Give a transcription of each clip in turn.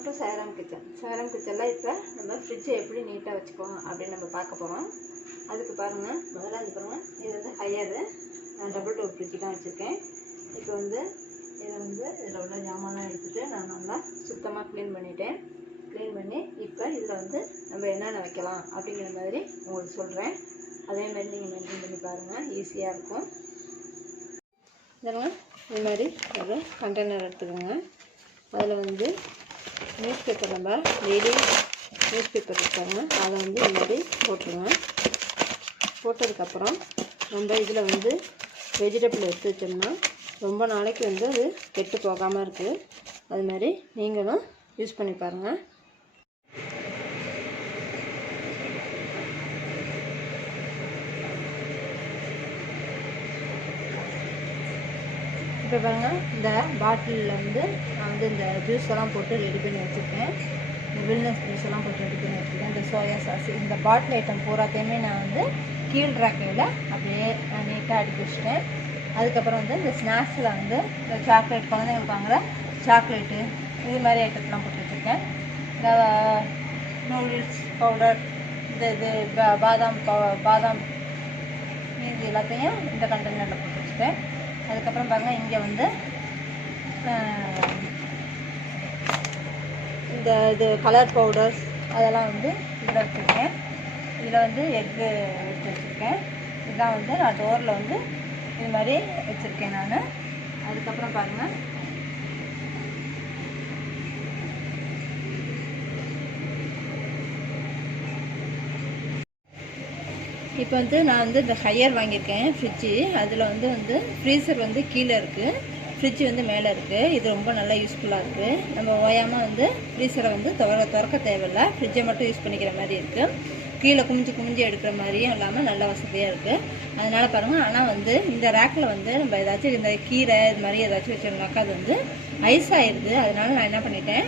Welcome to Sairam kitchen. Sairam கிச்சனில் இப்போ நம்ம ஃப்ரிட்ஜை எப்படி நீட்டாக வச்சுக்குவோம் அப்படின்னு நம்ம பார்க்க போகிறோம். அதுக்கு பாருங்கள், முதல்ல இது பாருங்கள், இது வந்து ஹையரு, நான் டபுள் டோர் ஃப்ரிட்ஜ் தான் வச்சுருக்கேன். இப்போ வந்து இதில் உள்ள ஜாமான்லாம் எடுத்துகிட்டு நான் நல்லா சுத்தமாக க்ளீன் பண்ணிட்டேன். க்ளீன் பண்ணி இப்போ இதில் வந்து நம்ம என்னென்ன வைக்கலாம் அப்படிங்கிற மாதிரி உங்களுக்கு சொல்கிறேன். அதே மாதிரி நீங்கள் மெயின்டைன் பண்ணி பாருங்கள், ஈஸியாக இருக்கும். இதெல்லாம் இது மாதிரி ஒரு கண்டெய்னர் எடுத்துக்கோங்க. அதில் வந்து நியூஸ் பேப்பர், நம்ம டெய்லி நியூஸ் பேப்பர் இருக்காங்க, அதை வந்து இந்த மாதிரி போட்டுருங்க. போட்டதுக்கப்புறம் நம்ம இதில் வந்து வெஜிடபிள் எடுத்து வச்சோம்னா ரொம்ப நாளைக்கு வந்து அது கெட்டு போகாமல் இருக்குது. அது மாதிரி நீங்களும் யூஸ் பண்ணி பாருங்கள். இப்போ பாருங்கள், இந்த பாட்டிலில் வந்து நான் வந்து இந்த ஜூஸ் எல்லாம் போட்டு ரெடி பண்ணி வச்சுருக்கேன். இந்த வில்னஸ் ஜூஸ் எல்லாம் போட்டு ரெடி பண்ணி வச்சுருக்கேன். இந்த சோயா சாஸ், இந்த பாட்டில் ஐட்டம் பூராத்தையுமே நான் வந்து கீழ் ராக்கையில் அப்படியே நீட்டாக அடுக்கி வச்சுட்டேன். அதுக்கப்புறம் வந்து இந்த ஸ்நாக்ஸில் வந்து இந்த சாக்லேட், குழந்தைங்களுக்கு வாங்குகிற சாக்லேட்டு, இது மாதிரி ஐட்டத்தெலாம் போட்டு வச்சுருக்கேன். இந்த நூடுல்ஸ் பவுடர், இது பாதாம் மீதி எல்லாத்தையும் இந்த கண்டெய்னரில் போட்டு வச்சுட்டேன். அதுக்கப்புறம் பாருங்கள், இங்கே வந்து இது கலர் பவுடர்ஸ் அதெல்லாம் வந்து இதில் வச்சுருக்கேன். இதில் வந்து எக்கு எடுத்து வச்சுருக்கேன். இதுதான் வந்து நான் டோரில் வந்து இது மாதிரி வச்சுருக்கேன் நான். அதுக்கப்புறம் பாருங்கள், இப்போ வந்து நான் வந்து இந்த ஹையர் வாங்கியிருக்கேன் ஃப்ரிட்ஜு. அதில் வந்து ஃப்ரீசர் வந்து கீழே இருக்குது, ஃப்ரிட்ஜ் வந்து மேலே இருக்குது. இது ரொம்ப நல்லா யூஸ்ஃபுல்லாக இருக்குது. நம்ம ஓயாமல் வந்து ஃப்ரீசரை வந்து திறக்க தேவையில்லை, ஃப்ரிட்ஜை மட்டும் யூஸ் பண்ணிக்கிற மாதிரி இருக்குது. கீழே குமிஞ்சு எடுக்கிற மாதிரியும் இல்லாமல் நல்ல வசதியாக இருக்குது. அதனால் பாருங்கள். ஆனால் வந்து இந்த ரேக்கில் வந்து நம்ம ஏதாச்சும் இந்த கீரை இது மாதிரி ஏதாச்சும் வச்சோம்னாக்கா அது வந்து ஐஸ் ஆயிடுது. அதனால் நான் என்ன பண்ணிட்டேன்,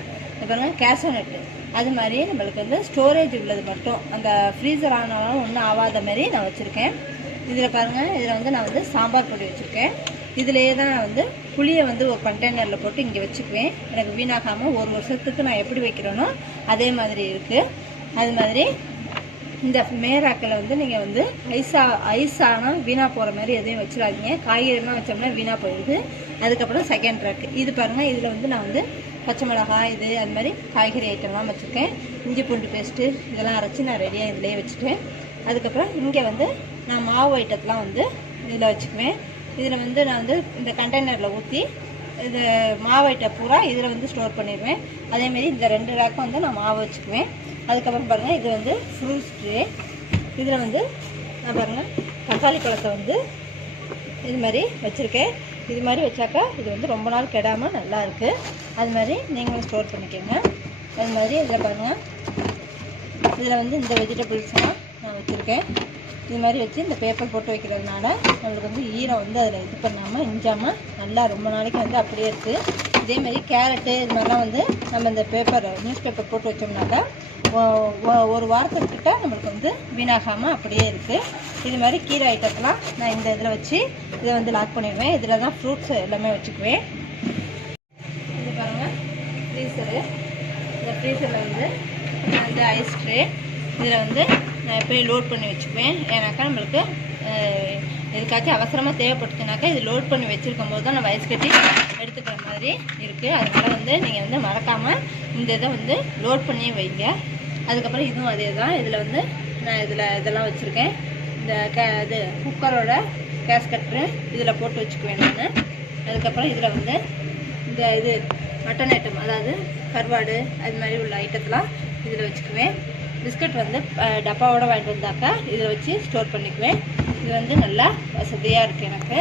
பாருங்கள், கேஷோநட்டு அது மாதிரி நம்மளுக்கு வந்து ஸ்டோரேஜ் உள்ளது மட்டும், அந்த ஃப்ரீசர் ஆனாலும் ஒன்றும் ஆகாத மாதிரி நான் வச்சுருக்கேன். இதில் பாருங்கள், இதில் வந்து நான் வந்து சாம்பார் பொடி வச்சுருக்கேன். இதிலேயே தான் நான் வந்து புளியை வந்து ஒரு கண்டெய்னரில் போட்டு இங்கே வச்சுக்குவேன். எனக்கு வீணாகாமல் ஒரு வருஷத்துக்கு நான் எப்படி வைக்கிறேனோ அதே மாதிரி இருக்குது. அது மாதிரி இந்த மேராக்கில் வந்து நீங்கள் வந்து ஐஸானால் வீணாக போகிற மாதிரி எதையும் வச்சிடாதீங்க. காய்கறிலாம் வச்சோம்னா வீணாக போயிடுது. அதுக்கப்புறம் செகண்ட் ரேக்கு இது பாருங்கள், இதில் வந்து நான் வந்து பச்சை மிளகாய் இது அது மாதிரி காய்கறி ஐட்டம்லாம் வச்சுருக்கேன். இஞ்சி பூண்டு பேஸ்ட்டு இதெல்லாம் அரைச்சி நான் ரெடியாக இதிலே வச்சுட்டேன். அதுக்கப்புறம் இங்கே வந்து நான் மாவு ஐட்டத்தெலாம் வந்து இதில் வச்சுக்குவேன். இதில் வந்து நான் வந்து இந்த கண்டெய்னரில் ஊற்றி இது மாவு ஐட்டம் பூரா இதில் வந்து ஸ்டோர் பண்ணிடுவேன். அதேமாரி இந்த 2 ரேக்கும் வந்து நான் மாவு வச்சுக்குவேன். அதுக்கப்புறம் பாருங்கள், இது வந்து ஃப்ரூட்ஸ் ட்ரே. இதில் வந்து நான் பாருங்கள் தக்காளி பழத்தை வந்து இது மாதிரி வச்சுருக்கேன். இது மாதிரி வச்சாக்கா இது வந்து ரொம்ப நாள் கெடாமல் நல்லா இருக்குது. அது மாதிரி நீங்களும் ஸ்டோர் பண்ணிக்கோங்க. அது மாதிரி இதில் பாருங்கள், இதில் வந்து இந்த வெஜிடபிள்ஸ்லாம் நான் வச்சுருக்கேன். இது மாதிரி வச்சு இந்த பேப்பர் போட்டு வைக்கிறதுனால நம்மளுக்கு வந்து ஈரம் வந்து அதில் இது பண்ணாமல் இஞ்சாமல் நல்லா ரொம்ப நாளைக்கு வந்து அப்படியே இருக்குது. இதேமாரி கேரட்டு இது மாதிரிலாம் வந்து நம்ம இந்த நியூஸ் பேப்பர் போட்டு வச்சோம்னாக்கா ஒரு வாரத்துக்கிட்ட நம்மளுக்கு வந்து வீணாகாமல் அப்படியே இருக்குது. இது மாதிரி கீரை ஐட்டத்தெலாம் நான் இந்த இதில் வச்சு இதை வந்து லாக் பண்ணிடுவேன். இதில் தான் ஃப்ரூட்ஸ் எல்லாமே வச்சுக்குவேன். இது பாருங்கள், ஃப்ரீசரு. இந்த ஃப்ரீசரில் வந்து இந்த ஐஸ் ட்ரே இதில் வந்து நான் எப்போயும் லோட் பண்ணி வச்சுக்குவேன். ஏன்னாக்கா நம்மளுக்கு எதுக்காச்சும் அவசரமாக தேவைப்பட்டுச்சுனாக்கா இது லோட் பண்ணி வச்சுருக்கும் போது தான் நம்ம ஐஸ் கட்டி எடுத்துக்கிற மாதிரி இருக்குது. அதனால் வந்து நீங்கள் வந்து மறக்காமல் இந்த இதை வந்து லோட் பண்ணி வைங்க. அதுக்கப்புறம் இதுவும் அதே தான். இதில் வந்து நான் இதெல்லாம் வச்சுருக்கேன். இந்த இது குக்கரோட கேஸ்கட்ரு இதில் போட்டு வச்சுக்குவேன் நான். அதுக்கப்புறம் இதில் வந்து இந்த இது மட்டன் ஐட்டம், அதாவது கருவாடு அது மாதிரி உள்ள ஐட்டத்தெலாம் இதில் வச்சுக்குவேன். பிஸ்கட் வந்து டப்பாவோட வாங்கிட்டு வந்தாக்கா இதில் வச்சு ஸ்டோர் பண்ணிக்குவேன். இது வந்து நல்லா வசதியாக இருக்குது எனக்கு.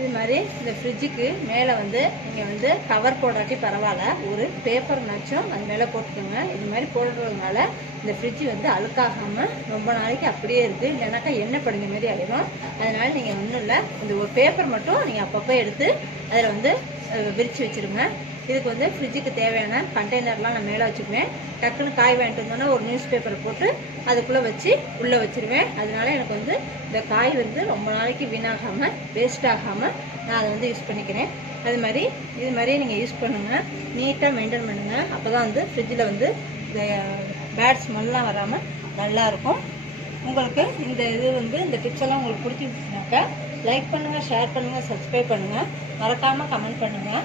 இது மாதிரி இந்த ஃப்ரிட்ஜுக்கு மேலே வந்து நீங்கள் வந்து கவர் போடாட்டி பரவாயில்ல, ஒரு பேப்பர் நாச்சும் அது மேலே போட்டுக்கோங்க. இது மாதிரி போடுறதுனால இந்த ஃப்ரிட்ஜு வந்து அழுக்காகாமல் ரொம்ப நாளைக்கு அப்படியே இருக்குது. இல்லைனாக்கா எண்ணெய் படிஞ்ச மாதிரி ஆகிடும். அதனால் நீங்கள் ஒன்றும் இல்லை, இந்த ஒரு பேப்பர் மட்டும் நீங்கள் அப்பப்போ எடுத்து அதில் வந்து விரித்து வச்சுருங்க. இதுக்கு வந்து ஃப்ரிட்ஜுக்கு தேவையான கண்டெய்னர்லாம் நான் மேலே வச்சுக்குவேன். டக்குன்னு காய் வாங்கிட்டு வந்தோன்னா ஒரு நியூஸ் பேப்பரை போட்டு அதுக்குள்ளே வச்சு உள்ளே வச்சுருவேன். அதனால எனக்கு வந்து இந்த காய் வந்து ரொம்ப நாளைக்கு வீணாகாமல் வேஸ்ட் ஆகாமல் நான் அதை வந்து யூஸ் பண்ணிக்கிறேன். இது மாதிரியே நீங்கள் யூஸ் பண்ணுங்கள், நீட்டாக மெயின்டைன் பண்ணுங்கள். அப்போ தான் வந்து ஃப்ரிட்ஜில் வந்து இந்த பேட் ஸ்மெல்லாம் வராமல் நல்லாயிருக்கும். உங்களுக்கு இந்த டிப்ஸ் எல்லாம் உங்களுக்கு பிடிச்சிருந்துச்சுனாக்கா லைக் பண்ணுங்கள், ஷேர் பண்ணுங்கள், சப்ஸ்கிரைப் பண்ணுங்கள், மறக்காமல் கமெண்ட் பண்ணுங்கள்.